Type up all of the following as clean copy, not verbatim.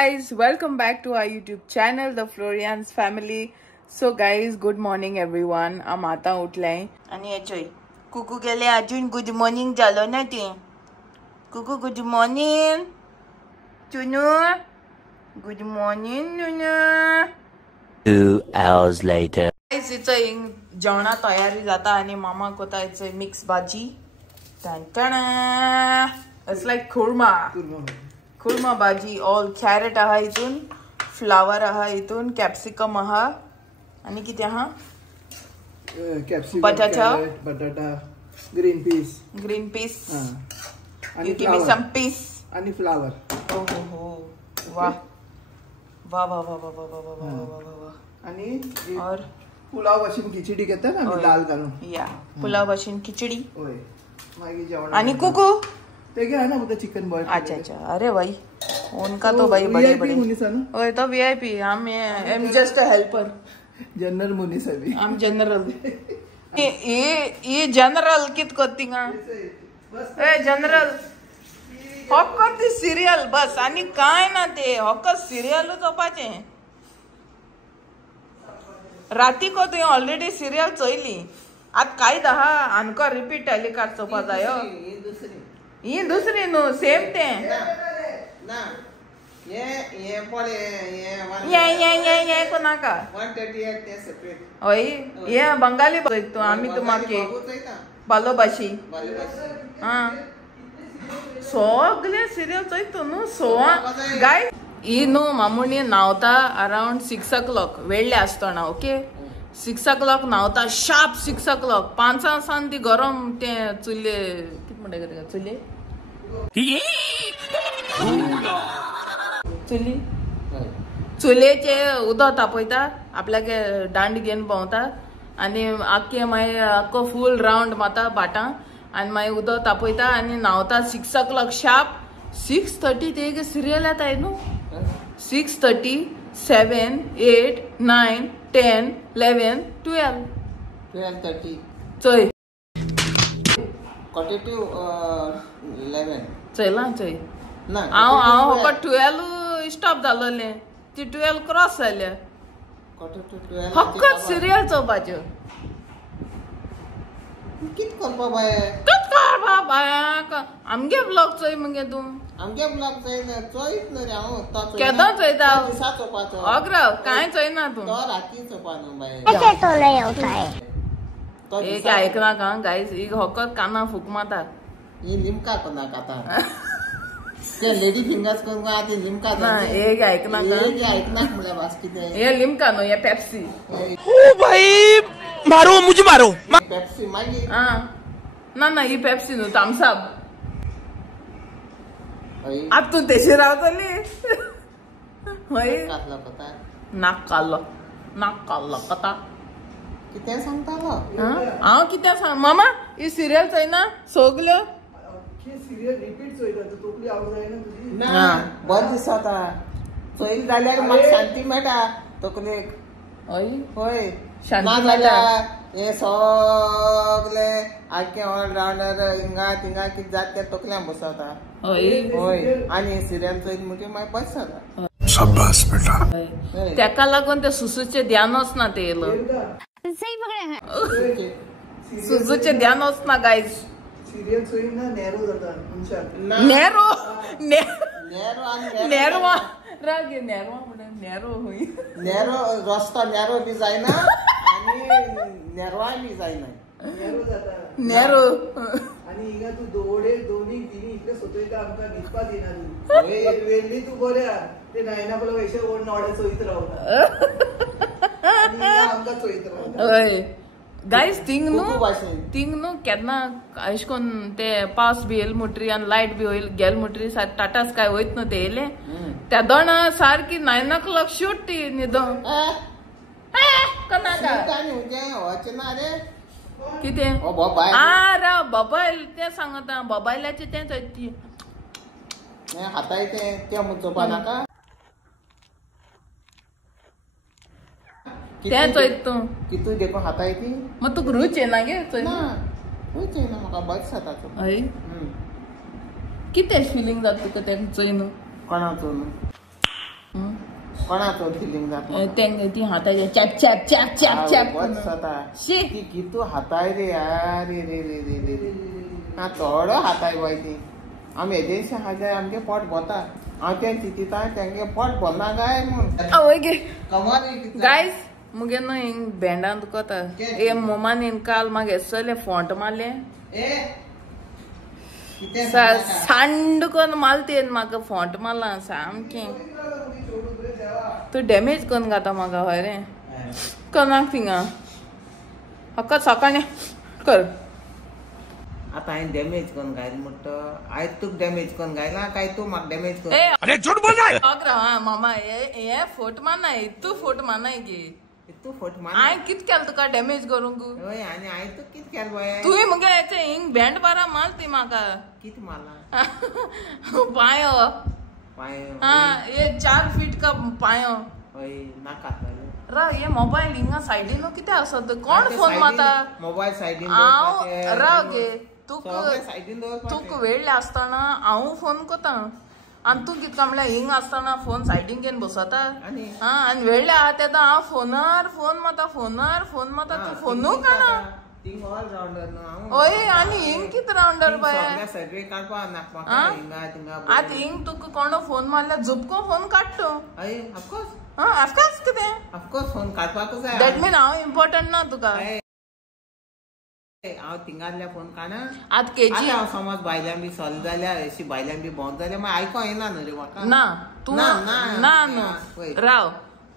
guys, welcome back to our YouTube channel, The Florian's Family. So guys, good morning everyone. I'm आता उठलाय आणि याचोय कुकू गेले अजून good morning झालं ना ते. Kuku good morning. Chunu good morning Nunu. 2 hours later. Guys, इथं जेवणा तयारी जाता आणि मामा कोता इथं मिक्स भाजी. It's like खुर्मा भाजी. ऑल कॅरेट आहा इथून, फ्लावर आहा इथून, कॅप्सिकम आहा आणि किती आहा बटाटा, green peas You give me some peas आणि फ्लावर. हो वाह वाह वाह वाह वाह वाह वाह वाह. आणि और पुलाव बशीन खिचडी घेतात ना दाल घालून. या पुलाव बशीन खिचडी. होय मागी जेवण. आणि कुकू ते घ्या ना उद्या चिकन बॉईल. अच्छा अरे भाई उनका तो भाई बड़े बड़े. ओए तो VIP. I'm just a helper. General मुनीस अभी. I'm general. ये जनरल कित कोतिंगा. ए जनरल हक्क ती सिरियल बस आणि काय ना ते हक्क सिरियल चोपाचे. राती को ते ऑलरेडी सिरियल चोयली. आज काय दहा अनका रिपीट टेलिकास्ट चोपा जाय. ही दुसरी नो सेम ते ना ये पडे ये कोणाका 138 ते सेपरेट. ओय ये बंगाली तो आम्ही तुमाके बालोबाशी. हा सगळे सिरियल चोयतो नु सोवा गाय. ही नो मामुनी नावता अराउंड 6 o'clock वेळले असताना. Okay 6 o'clock नावता sharp 6 o'clock. 5 सान ती गरम ते चुले किती म्हणते का चुले चुलेचे उदक तापयता आपल्याके दांड घेवन भोंवता आणि आख्खे मागीर आख्खो फूल राउंड माता भाटां आणि मागीर उदक तापयता आणि न्हांवता 6 o'clock शार्प. 6:30 ते सिरियल येताय न्हू. 6:30, 7, 8, 9, 10, 11, 12:30 चोय 11 चयला चय ना. हांव फकत 12 स्टॉप जालोले. ती 12 क्रॉस जाल्या. फकत सिरियल चोवपाच्यो. कित करपा बाय. आमगे ब्लॉग चोय मगे तूं. आमगे ब्लॉग चोयत न्हू रे हांव. केदां चोयता दिसा चोपाचो. अग्र काय चोयना तूं. तो राती चोपा न्हू बाय. एक ऐकना का गाईज. एक हकत काना फूक माता. ही लिमका कोणा खाता ते लेडी फिंगर्स करून आधी लिमका ना. एक ऐकना का ऐकना म्हणल्या बस किती. ये लिमका नो ये पेप्सी. ओ भाई मारो मुझे मारो. पेप्सी मागी. ना ही पेप्सी नो थम्स अप. आता तू तेशी रावतली. होय कातला पता नाक काल्लो कथा कितें सांगतालो. हांव कितें सांग मामा. ही सिरियल चोयना सगल्यो. सिरियल रिपीट चोयता तू. तोकली आवड जायना तुजी. ना बरें दिसता चोयल जाल्यार म्हाका शांती मेळटा तकलेक. होय शांती मेळटा. हे सगळे आख्खे ऑल राउंडर हिंगा थिंगा कितें जाता ते तकल्यान बसता. होय आणि सिरियल चोयली म्हणटकीर मागीर बस जाता. शाबाश बेटा. तेका लागून ते सुसूचे ध्यानच ना ते येलो. सुसूचे ध्यानच ना गाईज. सिरियल चोयन ना नेरो जाता मनशाक. नेरो रागे नेरो म्हणून नेरो होई. नेरो रस्ता नेरो बी जायना आणि नेरवा बी जायना. नेरो जाता नेरो. आणि हिंगा तू दोन्ही तिनी इतले सोतयता आमकां दिसपा दिना तू. एक वेल्ली तू बऱ्या ते नायना बोला वैशे ओढ नोडे चोयत रावता. आमकां चोयत रावता. गाईज थिंग न्हू केन्ना अशें करून ते पावस बी येयले म्हणटरी आनी लायट बी गेले म्हणटरी टाटा स्काय वयत न्हू ते येयले त्या दोना सारकी 9 o'clock शूट ती न्हिदो कनाका कितें रा मोबायल ते सांगता. मोबायलाचे तें चोयती हाताय ते चोपा नाका. तें चोयत तूं कितू देखून हाताय ती. मग तुका रूच येना गे चोयना. रूच येना म्हाका बस जाता. कितें फिलींग जाता तुका तें चोयन. कोणाचो कोणाचो फिलिंग जाता तेंगे ती हाताचे chap chap chap chap chap she ती कितू हाताय रे अरे रे रे रे रे रे हा थोडो हाताय बाय ती आमी एदेशे हाजे आमगे पोट भरता हांव तेंची चिंता तेंगे पोट भरना काय म्हूण आवय गे कमाल गायज मुगे न्हू हिंग बँडान दुखता ए मोमान हिंग काल म्हागे चले फोंट मारले सांड कोन मालतेन म्हाका फोंट मारला सामकें तू डॅमेज कोन घाता म्हाका हय रे कोणाक थिंगा हक्क सकाळी कर आता हांवें डॅमेज करून घायल म्हणटा आयज तुका डॅमेज करून घायला काय तू म्हाका डॅमेज कर अरे झूठ बोल रहा है अग्र मामा हे फोट मारनाय तू फोट मारनाय गे तू फोट मार हांवें कित केलें तुका डॅमेज करूंक हय आनी हांवें तुका कितें केलें बाय तुवें मुगे हेचे हिंग बँड बारा माल ती म्हाका कितें मारला पांयो पांय हाँ ये 4 फीट का पांयो हय नाका रा ये मोबाईल हिंगा सायडीन कितें आसत कोण फोन मारता मोबाईल सायडीन हांव राव गे तुक सायडीन दवरपाचें तुक वेळ्ळे आसतना हांव फोन कोता आनी तूं कितें म्हणल्यार हिंग आसतना फोन सायडीन घेवन बसता हा आनी वेळ्ळे आहा तेन्ना हांव फोनार फोन मारता तूं फोनू काडा थिंग ऑल राउंडर न्हू ओय आनी हिंग कितें राउंडर बाय सगळ्या सर्वे काडपा नाका म्हाका हिंगा थिंगा आतां हिंग तुका कोणो फोन मारल्यार झुपको फोन काडटो हय ऑफकोर्स हा ऑफकोर्स कितें ऑफकोर्स फोन काडपाकूच जाय दॅट मीन हांव इम्पॉर्टंट ना तुका हांव थिंगातल्या फोन काडना आतां केजी हांव समज भायल्यान बी चल जाल्यार अशी भायल्यान बी भोंवत जाल्यार मागीर आयको येना न्हू रे म्हाका ना तूं ना न्हू राव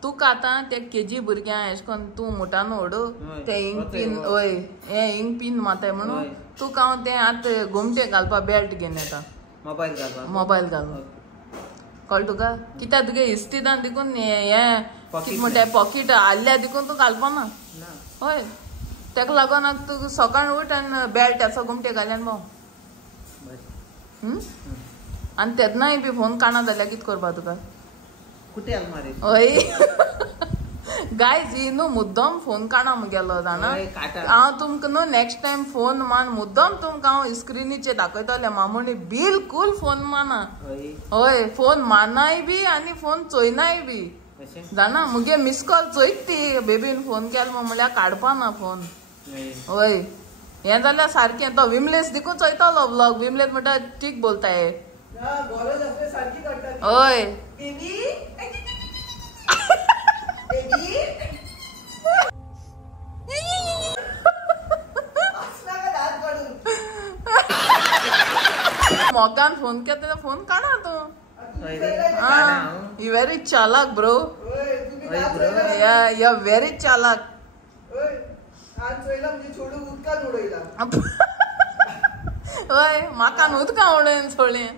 तुका आतां ते केजी भुरग्यां एश कोन्न तूं मुठान ओडू ते हिंग पीन हय हे हिंग पीन माताय म्हणून तुका हांव ते आतां घुमटे घालपा बेल्ट घेवन येता मोबायल घालून कळ्ळें तुका कित्याक तुगे इस्तिदान देखून हे कितें म्हणटा पॉकेट आल्ल्या देखून तूं घालपा ना हय तेका लागून तूं सकाळ उठ आनी बेल्ट असो घुमटे घाल्यान भोंव आनी तेदनाय बी फोन काना जाल्यार कितें करपा तुका कुठे आलमारी हय गायज ही न्हू मुद्दम फोन काडा मुगेलो जाणा हांव तुमकां न्हू नेक्स्ट टायम फोन मान मुद्दम तुमकां हांव स्क्रिनीचेर दाखयतलें मामुणी बिलकुल फोन माना हय फोन मानाय बी आनी फोन चोयनाय बी जाणा मुगे मिस कॉल चोयत ती बेबीन फोन केलो म्हळ्यार काडपा ना फोन हय हें जाल्यार सारकें तो विमलेस देखून चोयतालो ब्लॉग विमलेस म्हणटा ठीक बोलताय हय मोगान फोन केला फोन काढा तू यू व्हेरी चालाक ब्रो यू व्हेरी चालाक हय म्हाका उदका उडोवन सोडलें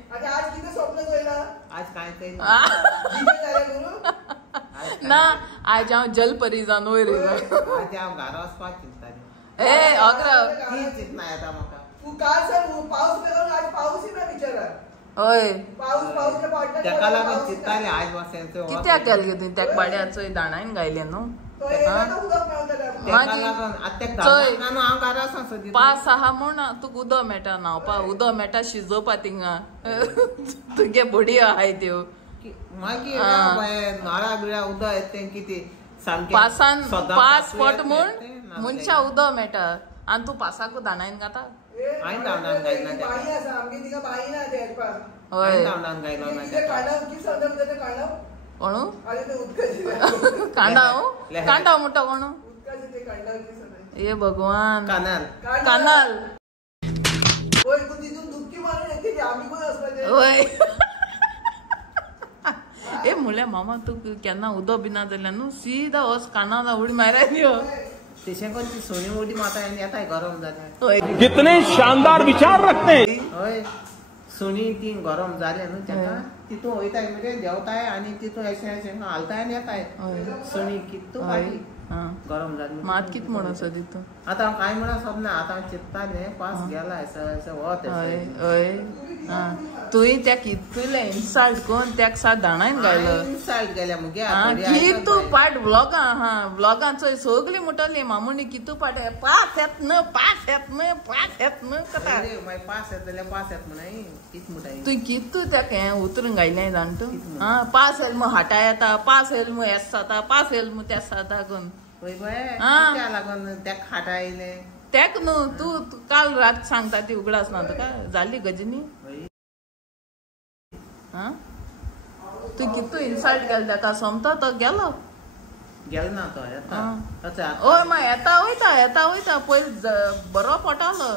ना आज हांव जलपरी जावन वयर ए अग्रव हय कित्याक केलें गे तुवें तेका बाड्या चोय दाणायन गायलें न्हू 5-6 म्हूण तुका उदो मेळटा न्हांवपा उदो मेळटा शिजोवपा थिंगा तुगे बडी आहाय त्यो मागीर नाळा बिळा उदो येते कितें 5 फट म्हूण मनशा उदो मेळटा आनी तूं 5 दाणायन घाता हांवें दावणान गायला कोणू कांदाव कांदाव म्हणटा कोणू ए भगवान कानाल ए म्हळ्यार मामा तू केन्ना उदो बिना जाल्यार न्हू सीदा वच कानाला उडी माराय दियो तेशें कोन ती सोनी उडी मारता आनी येताय गरम जाल्यार कितने शानदार विचार रखते हैं हय सोनी ती गरम जाले न्हू तेका तितून वयताय म्हणजे देंवताय आनी तितून अशें अशें हालताय आनी येताय सोनी कितू गरम जाली मात कित म्हण असो तितू आता हांव कांय म्हणा सोदना आतां हांव चिंत्तालें पास गेला वत हय हय तुवें त्या कितले इन्सल्ट कोन्न त्याक सात धाणायन घायलो इन्सल्ट गेल्या मुगे कितू पाट ब्लॉगां चोय सगळीं म्हणटली मामुनी कितू पाट पास येत न कता मागीर पास येत जाल्यार पास येत म्हणाय कित म्हणटाय तुवें कितू त्याक हें उतरून घायलें जाण तूं पास येल मग हाटा येता पास येल मग हेस जाता पास येल मग तेस जाता कोन्न त्या लागून त्या खाटा आयले तेक न्हू तू काल रात सांगता ती उगडास ना तुका जाली गजनी तू कितू इन्सल्ट केल तेका सोमतो तो गेलो ना तो येता ओय मा येता वयता पयली बरो पडटालो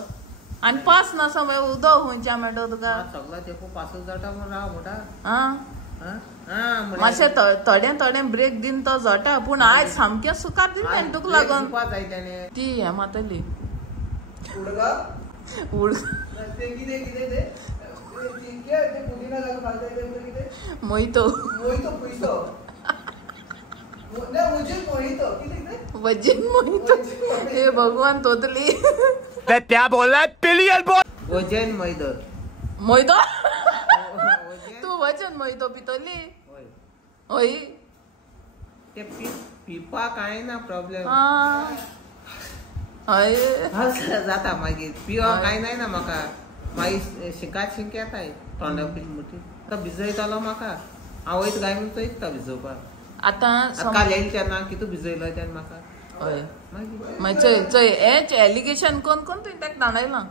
आनी पास ना सो मागीर उदक हुंयच्या मेळटो तुका सगळो तेको पासूच जाता म्हूण राव मोठा मातशें थोडे ब्रेक दिन तो जोटा पूण आयज सामकें सुकार दिता तुका लागून ती हें मातली मोहितो वजीन मोहितो हे भगवान तोतली क्या बोल रहा है पिलियन बोल वजन मैदो मोहितो तू वजन मोहितो पितली होय ते पिवपा कांय ना प्रॉब्लेम हय जाता मागीर पिवो कांय ना म्हाका मागीर शिंक येताय तोंडा मुठी तो भिजयतालो म्हाका हांव वयता गाय म्हणून चोयता भिजोवपाक आतां काल येयले तेन्ना कितू भिजयलो तेन्ना म्हाका हय मागीर चोय हेच एलिगेशन कोण तुवें ताका धाडयलां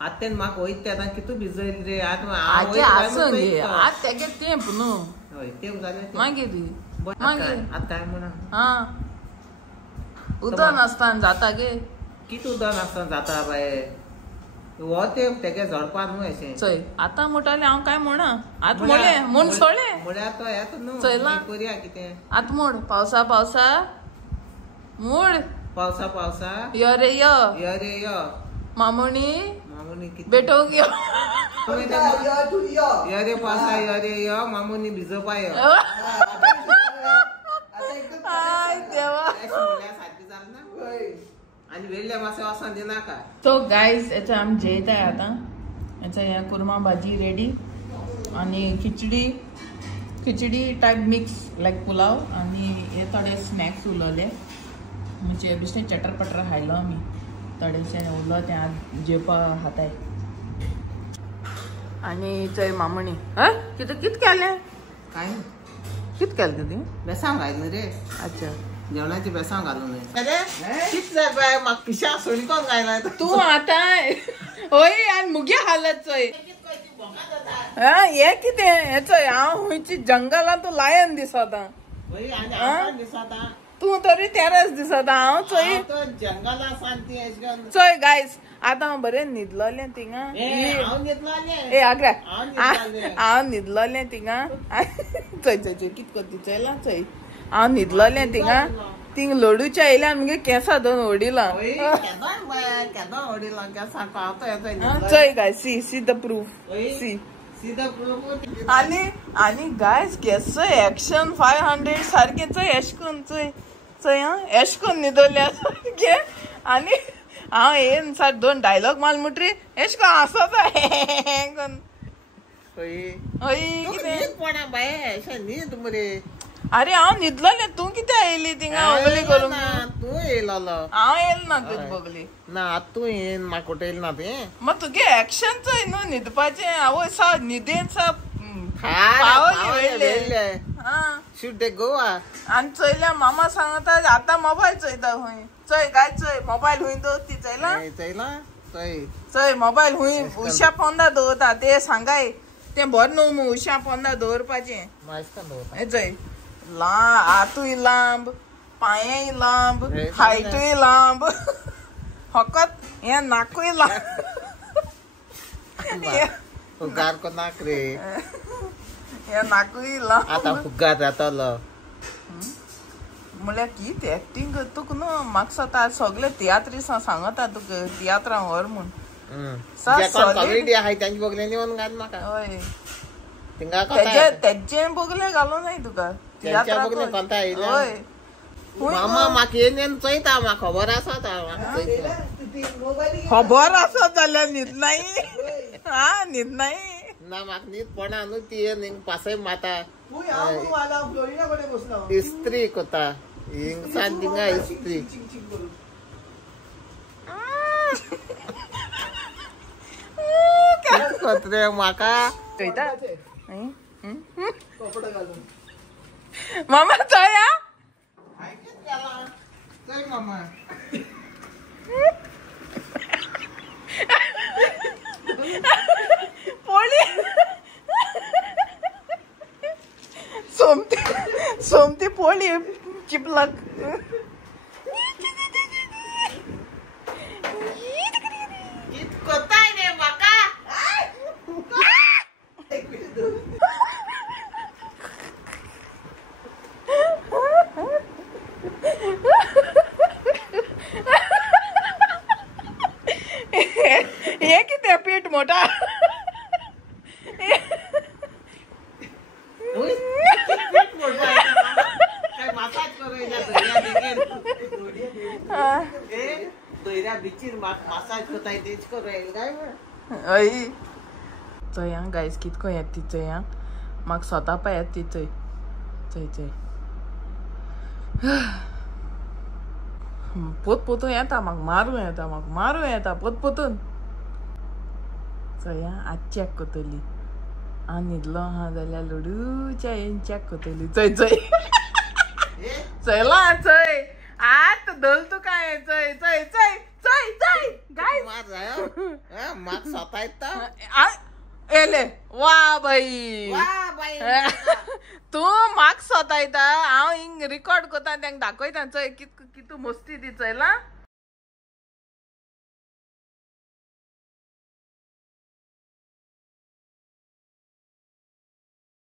आतां तेन्ना म्हाका वयता तेन्ना कितू भिजयली रे आजे आसूं गे आज तेगे तेंप न्हू हय तेंप जालें मागीर आतां काय म्हणा उदक नासतना जाता गे कित उदक नासतना जाता बाये हो ते तेगे झडपा न्हू अशें चोय आतां म्हणटालें हांव काय म्हणा आतां म्हणलें म्हूण सोडलें म्हळ्यार तो येता न्हू चयला करया कितें आतां म्हूण पावसा म्हूण पावसा यो रे यो रे यो मामोणी कितें बेटो यो यो रे पावसा यो रे यो मामुनी भिजोवपा यो हाय देवा सारकी जाल ना आनी वेल्ल्या मातशें वचोन दिनाका तो गायज याचं आमी जेयताय आतां याचं हे कुर्मा भाजी रेडी आणि खिचडी टायप मिक्स लायक पुलाव आणि हे थोडे स्नॅक्स उरलेले म्हणजे बेश्टें चटर पटर खायलो आमी थोडेशें उरलो तें आज जेवपाक खाताय आणि चोय मामणी कित केलें काय कित केलें तुवें बेसांव घायलें रे अच्छा जेवणाची बेसांव घालून अरे कित जाय बाय म्हाका पिशा सोडून घायला तूं आतां होय आनी मुगे हालत चोय हे कितें हे चोय हांव हुंयची जंगलांत तूं लायन दिसता तूं तरी तेरस दिसता हांव चोय जंगला सांगती चोय गायज आतां हांव बरें न्हिदलोलें थिंगा ए आग्रा हांव न्हिदलोलें थिंगा चोय कित करता चोयला चोय हांव न्हिदलोलें थिंगा थिंग लडूच्या येयल्यान मुगे केंसां दोन ओडिलां चोय गाय सी द प्रूफ आनी गायज केस एक्शन 500 सारकें चोय एशकोन चोय एश कोन न्हिदोल्या सारकें आनी हांव येन सार दोन डायलॉग माल मुटरी एश कोन हांसता कोन अरे हांव न्हिदलोलें तूं कितें येयली थिंगा ओगली करूंक तूं येयलो हांव येयलो ना तुजी बोगली ना आतां तूं येन म्हाका कोट येयलें ना तें मग तुगे एक्शन चोय न्हू न्हिदपाचें आवय सा न्हिदेन सा शूट दे गोवा आनी चोयल्या मामा सांगता आतां मोबायल चोयता हूंय चोय काय चोय मोबायल हूंय दवरती चोयला चोय मोबायल हूंय उशा पोंदा दवरता ते सांगाय तें बरें न्हू मू उशा पोंदा दवरपाचें चोय हातूय लांब पांयेय लांब हायटूय लांब फकत हे नाकूय लांब फुगार को नाक रे हे नाकूय लांब आतां फुगार जातालो म्हळ्यार कित एक्टींग तुका न्हू म्हाका स्वता सगळे तियात्रिसां सांगता तुका तियात्रां व्हर म्हूण कॉमेडी आहाय तांचे बगले निवन घाल म्हाका हय थिंगा तेजे बगले घालूं जाय तुका तियात्रा हय मामा म्हाका येन चयता म्हाका खबर आसा म्हाका चयता खबर आसत जाल्यार न्हीद नाही हा न्हीद नाही ना म्हाका न्हीद पडना न्हू ती हिंग पासय माता इस्त्री कोता हिंग सान थिंगा इस्त्री रे म्हाका मामा चया चय मामा पोळी सोमती पोळी चिपलक कित कोताय रे म्हाका हे किती पीठ मोठा चय गायज कितको येत ती चय म्हाका स्वता पळय येत ती चय चय चय पोत पोतून येता म्हाका मारूं येता पोत पोतून चय आज चॅक कोतली हांव न्हिदलो आहा जाल्यार लडूच्या येवन चॅक कोतली चय चय चयला चय आत धल तुका हें चय चय चय चय चय गाय म्हाका स्वता येता एले वा बाई तूं म्हाका स्वता येता हांव हिंग रिकॉर्ड कोता तांकां दाखयता चय कितू मस्ती ती चयला